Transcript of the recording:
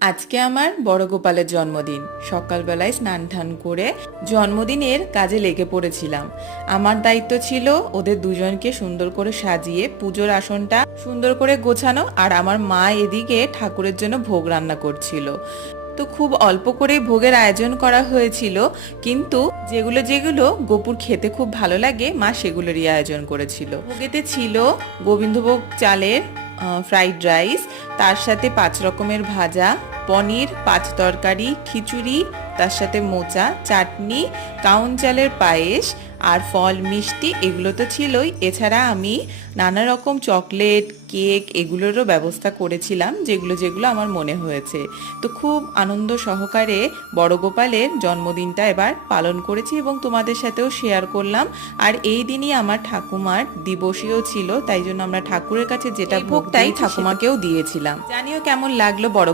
আজকে আমার বড় গোপালের জন্মদিন। সকালবেলায় স্নান টান করে জন্মদিনের কাজে লেগে পড়েছিলাম। আমার দায়িত্ব ছিল ওদের দুজনকে সুন্দর করে সাজিয়ে পুজোর আসনটা সুন্দর করে গোছানো, আর আমার মা এদিকে ঠাকুরের জন্য ভোগ রান্না করছিল। তো খুব অল্প করেই ভোগের আয়োজন করা হয়েছিল, কিন্তু যেগুলো যেগুলো গোপুর খেতে খুব ভালো লাগে মা সেগুলোরই আয়োজন করেছিল। ভোগেতে ছিল গোবিন্দভোগ চালের ফ্রাইড রাইস, তার সাথে 5 রকমের ভাজা, পনির, 5 তরকারি, খিচুড়ি, তার সাথে মোচা, চাটনি, কাউন চালের পায়েস আর ফল মিষ্টি, এগুলো তো ছিলই। এছাড়া আমি নানা রকম চকলেট, কেক এগুলোরও ব্যবস্থা করেছিলাম, যেগুলো যেগুলো আমার মনে হয়েছে। তো খুব আনন্দ সহকারে বড় গোপালের জন্মদিনটা এবার পালন করেছি এবং তোমাদের সাথেও শেয়ার করলাম। আর এই দিনই আমার ঠাকুমার দিবসীও ছিল, তাই জন্য আমরা ঠাকুরের কাছে যেটা ভোগটাই ঠাকুমাকেও দিয়েছিলাম। জানিও কেমন লাগলো বড়